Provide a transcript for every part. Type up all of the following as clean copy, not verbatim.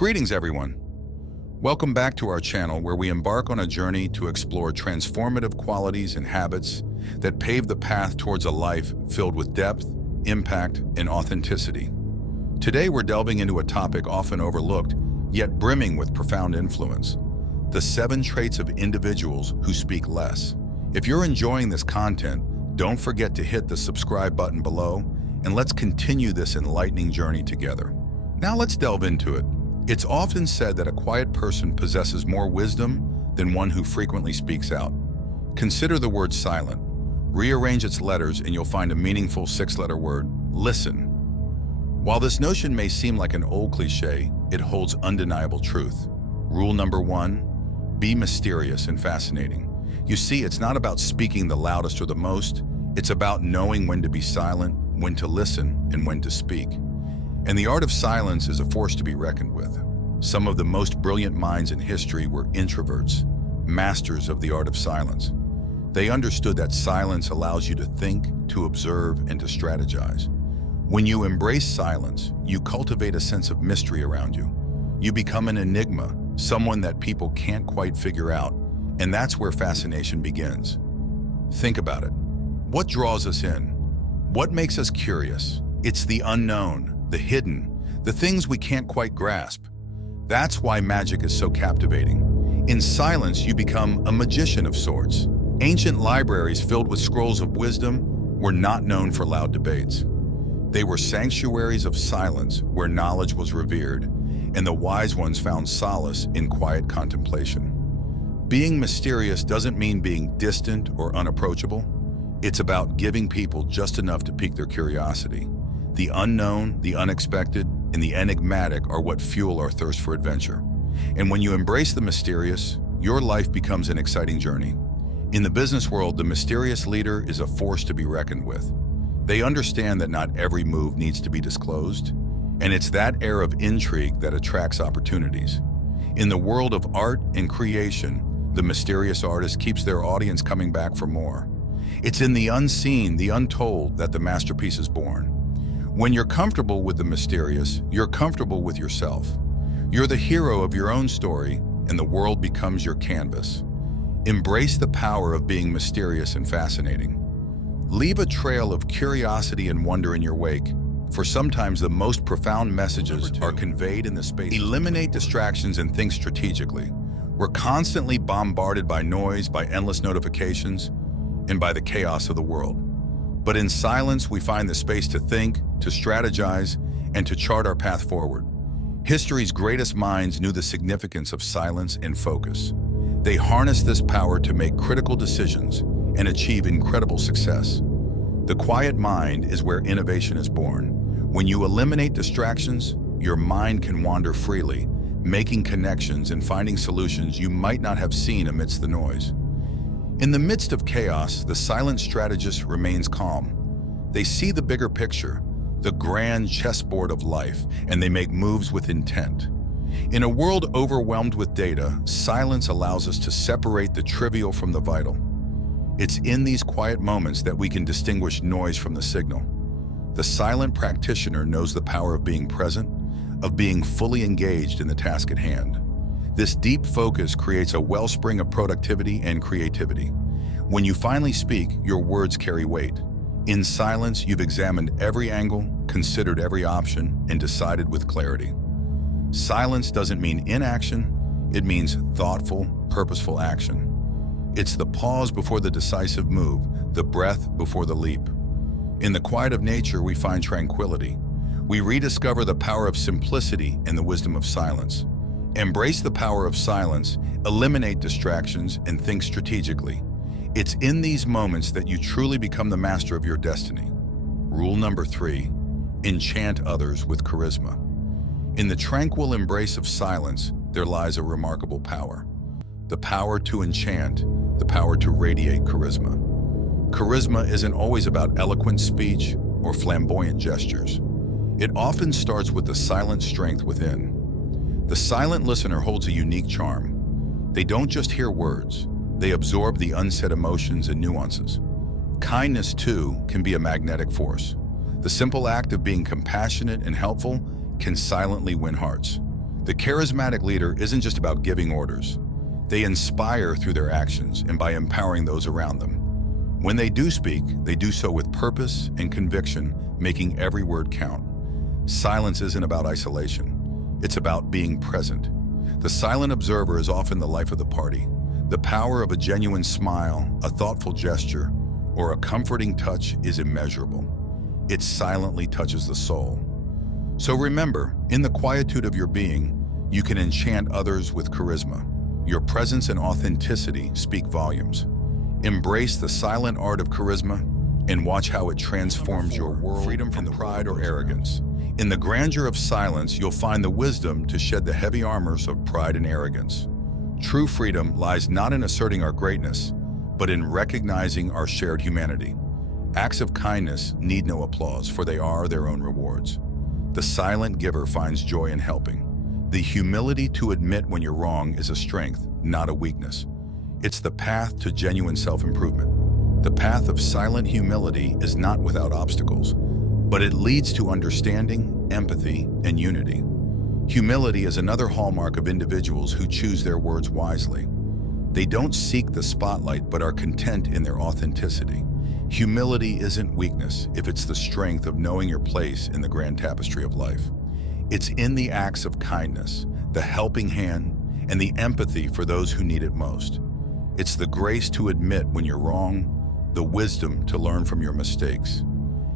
Greetings, everyone. Welcome back to our channel where we embark on a journey to explore transformative qualities and habits that pave the path towards a life filled with depth, impact, and authenticity. Today, we're delving into a topic often overlooked, yet brimming with profound influence: the 7 traits of individuals who speak less. If you're enjoying this content, don't forget to hit the subscribe button below, and let's continue this enlightening journey together. Now let's delve into it. It's often said that a quiet person possesses more wisdom than one who frequently speaks out. Consider the word silent. Rearrange its letters and you'll find a meaningful 6-letter word: listen. While this notion may seem like an old cliche, it holds undeniable truth. Rule number 1, be mysterious and fascinating. You see, it's not about speaking the loudest or the most. It's about knowing when to be silent, when to listen, and when to speak. And the art of silence is a force to be reckoned with. Some of the most brilliant minds in history were introverts, masters of the art of silence. They understood that silence allows you to think, to observe, and to strategize. When you embrace silence, you cultivate a sense of mystery around you. You become an enigma, someone that people can't quite figure out, and that's where fascination begins. Think about it. What draws us in? What makes us curious? It's the unknown, the hidden, the things we can't quite grasp. That's why magic is so captivating. In silence, you become a magician of sorts. Ancient libraries filled with scrolls of wisdom were not known for loud debates. They were sanctuaries of silence where knowledge was revered, and the wise ones found solace in quiet contemplation. Being mysterious doesn't mean being distant or unapproachable. It's about giving people just enough to pique their curiosity. The unknown, the unexpected, and the enigmatic are what fuel our thirst for adventure. And when you embrace the mysterious, your life becomes an exciting journey. In the business world, the mysterious leader is a force to be reckoned with. They understand that not every move needs to be disclosed, and it's that air of intrigue that attracts opportunities. In the world of art and creation, the mysterious artist keeps their audience coming back for more. It's in the unseen, the untold, that the masterpiece is born. When you're comfortable with the mysterious, you're comfortable with yourself. You're the hero of your own story, and the world becomes your canvas. Embrace the power of being mysterious and fascinating. Leave a trail of curiosity and wonder in your wake, for sometimes the most profound messages are conveyed in the space. Eliminate distractions and think strategically. We're constantly bombarded by noise, by endless notifications, and by the chaos of the world. But in silence, we find the space to think, to strategize, and to chart our path forward. History's greatest minds knew the significance of silence and focus. They harnessed this power to make critical decisions and achieve incredible success. The quiet mind is where innovation is born. When you eliminate distractions, your mind can wander freely, making connections and finding solutions you might not have seen amidst the noise. In the midst of chaos, the silent strategist remains calm. They see the bigger picture, the grand chessboard of life, and they make moves with intent. In a world overwhelmed with data, silence allows us to separate the trivial from the vital. It's in these quiet moments that we can distinguish noise from the signal. The silent practitioner knows the power of being present, of being fully engaged in the task at hand. This deep focus creates a wellspring of productivity and creativity. When you finally speak, your words carry weight. In silence, you've examined every angle, considered every option, and decided with clarity. Silence doesn't mean inaction, it means thoughtful, purposeful action. It's the pause before the decisive move, the breath before the leap. In the quiet of nature, we find tranquility. We rediscover the power of simplicity and the wisdom of silence. Embrace the power of silence, eliminate distractions, and think strategically. It's in these moments that you truly become the master of your destiny. Rule number 3, enchant others with charisma. In the tranquil embrace of silence, there lies a remarkable power. The power to enchant, the power to radiate charisma. Charisma isn't always about eloquent speech or flamboyant gestures. It often starts with the silent strength within. The silent listener holds a unique charm. They don't just hear words, they absorb the unsaid emotions and nuances. Kindness, too, can be a magnetic force. The simple act of being compassionate and helpful can silently win hearts. The charismatic leader isn't just about giving orders. They inspire through their actions and by empowering those around them. When they do speak, they do so with purpose and conviction, making every word count. Silence isn't about isolation. It's about being present. The silent observer is often the life of the party. The power of a genuine smile, a thoughtful gesture, or a comforting touch is immeasurable. It silently touches the soul. So remember, in the quietude of your being, you can enchant others with charisma. Your presence and authenticity speak volumes. Embrace the silent art of charisma and watch how it transforms your world. Freedom from pride or arrogance. In the grandeur of silence, you'll find the wisdom to shed the heavy armors of pride and arrogance. True freedom lies not in asserting our greatness, but in recognizing our shared humanity. Acts of kindness need no applause, for they are their own rewards. The silent giver finds joy in helping. The humility to admit when you're wrong is a strength, not a weakness. It's the path to genuine self-improvement. The path of silent humility is not without obstacles, but it leads to understanding, empathy, and unity. Humility is another hallmark of individuals who choose their words wisely. They don't seek the spotlight but are content in their authenticity. Humility isn't weakness if it's the strength of knowing your place in the grand tapestry of life. It's in the acts of kindness, the helping hand, and the empathy for those who need it most. It's the grace to admit when you're wrong, the wisdom to learn from your mistakes.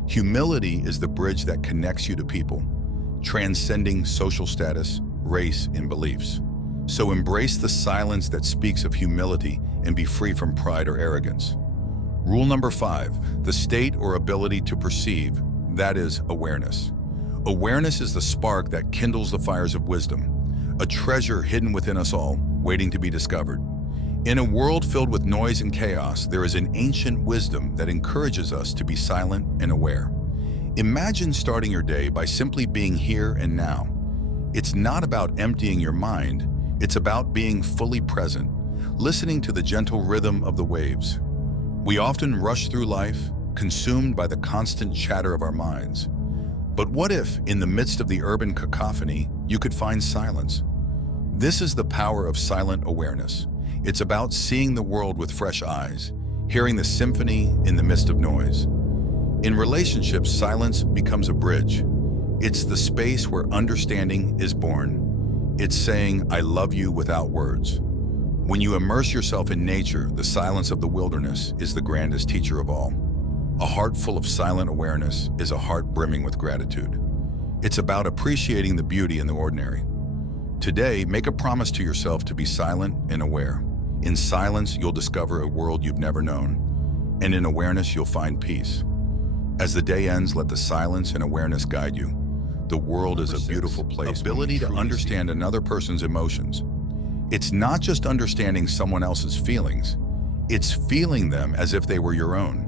Humility is the bridge that connects you to people, transcending social status, race, and beliefs. So embrace the silence that speaks of humility and be free from pride or arrogance. Rule number 5, the state or ability to perceive, that is, awareness. Awareness is the spark that kindles the fires of wisdom, a treasure hidden within us all, waiting to be discovered. In a world filled with noise and chaos, there is an ancient wisdom that encourages us to be silent and aware. Imagine starting your day by simply being here and now. It's not about emptying your mind, it's about being fully present, listening to the gentle rhythm of the waves. We often rush through life, consumed by the constant chatter of our minds. But what if, in the midst of the urban cacophony, you could find silence? This is the power of silent awareness. It's about seeing the world with fresh eyes, hearing the symphony in the midst of noise. In relationships, silence becomes a bridge. It's the space where understanding is born. It's saying, "I love you" without words. When you immerse yourself in nature, the silence of the wilderness is the grandest teacher of all. A heart full of silent awareness is a heart brimming with gratitude. It's about appreciating the beauty in the ordinary. Today, make a promise to yourself to be silent and aware. In silence, you'll discover a world you've never known, and in awareness, you'll find peace. As the day ends, let the silence and awareness guide you. The world is a beautiful place. Ability to understand another person's emotions. It's not just understanding someone else's feelings, it's feeling them as if they were your own.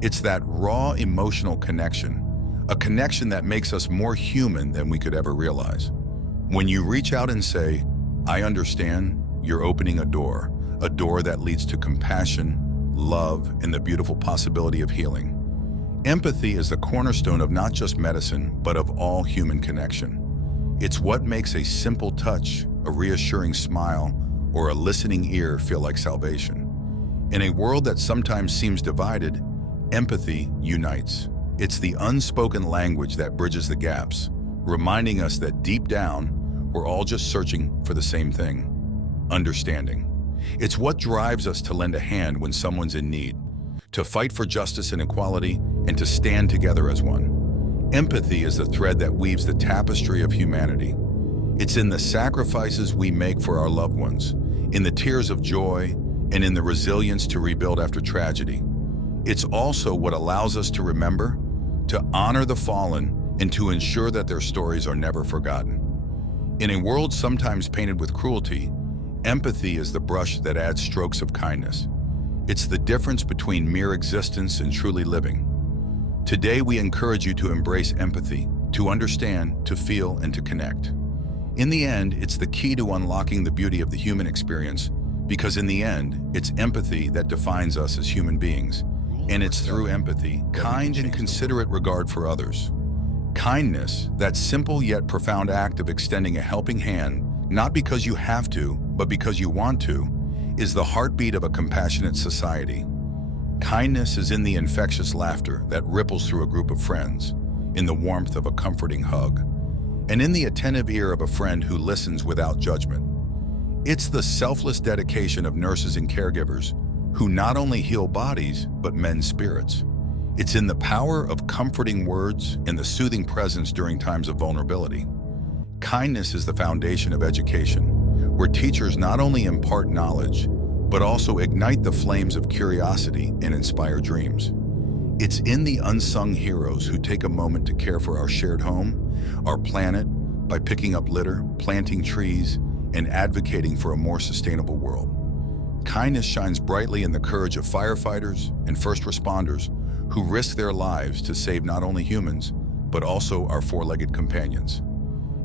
It's that raw emotional connection, a connection that makes us more human than we could ever realize. When you reach out and say, "I understand," you're opening a door that leads to compassion, love, and the beautiful possibility of healing. Empathy is the cornerstone of not just medicine, but of all human connection. It's what makes a simple touch, a reassuring smile, or a listening ear feel like salvation. In a world that sometimes seems divided, empathy unites. It's the unspoken language that bridges the gaps, reminding us that deep down, we're all just searching for the same thing: understanding. It's what drives us to lend a hand when someone's in need, to fight for justice and equality, and to stand together as one. Empathy is the thread that weaves the tapestry of humanity. It's in the sacrifices we make for our loved ones, in the tears of joy, and in the resilience to rebuild after tragedy. It's also what allows us to remember, to honor the fallen, and to ensure that their stories are never forgotten. In a world sometimes painted with cruelty, empathy is the brush that adds strokes of kindness. It's the difference between mere existence and truly living. Today, we encourage you to embrace empathy, to understand, to feel, and to connect. In the end, it's the key to unlocking the beauty of the human experience, because in the end, it's empathy that defines us as human beings. And it's through empathy, kind and considerate regard for others, Kindness, that simple yet profound act of extending a helping hand, not because you have to, but because you want to, is the heartbeat of a compassionate society. Kindness is in the infectious laughter that ripples through a group of friends, in the warmth of a comforting hug, and in the attentive ear of a friend who listens without judgment. It's the selfless dedication of nurses and caregivers who not only heal bodies, but mend spirits. It's in the power of comforting words and the soothing presence during times of vulnerability. Kindness is the foundation of education, where teachers not only impart knowledge, but also ignite the flames of curiosity and inspire dreams. It's in the unsung heroes who take a moment to care for our shared home, our planet, by picking up litter, planting trees, and advocating for a more sustainable world. Kindness shines brightly in the courage of firefighters and first responders who risk their lives to save not only humans, but also our four-legged companions.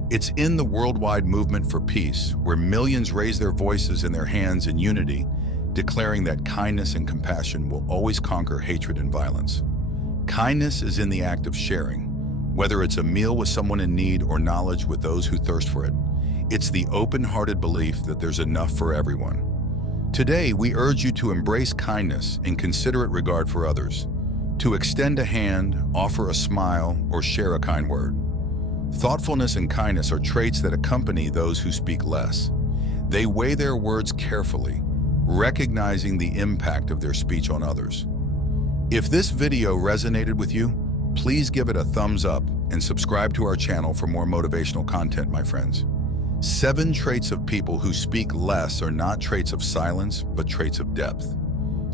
It's in the worldwide movement for peace, where millions raise their voices and their hands in unity, declaring that kindness and compassion will always conquer hatred and violence. Kindness is in the act of sharing, whether it's a meal with someone in need or knowledge with those who thirst for it. It's the open-hearted belief that there's enough for everyone. Today, we urge you to embrace kindness and considerate regard for others, to extend a hand, offer a smile, or share a kind word. Thoughtfulness and kindness are traits that accompany those who speak less. They weigh their words carefully, recognizing the impact of their speech on others. If this video resonated with you, please give it a thumbs up and subscribe to our channel for more motivational content, my friends. 7 traits of people who speak less are not traits of silence, but traits of depth.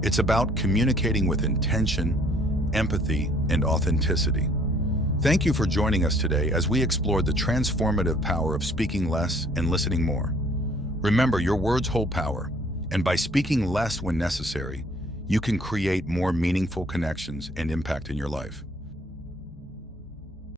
It's about communicating with intention, empathy, and authenticity. Thank you for joining us today as we explored the transformative power of speaking less and listening more. Remember, your words hold power, and by speaking less when necessary, you can create more meaningful connections and impact in your life.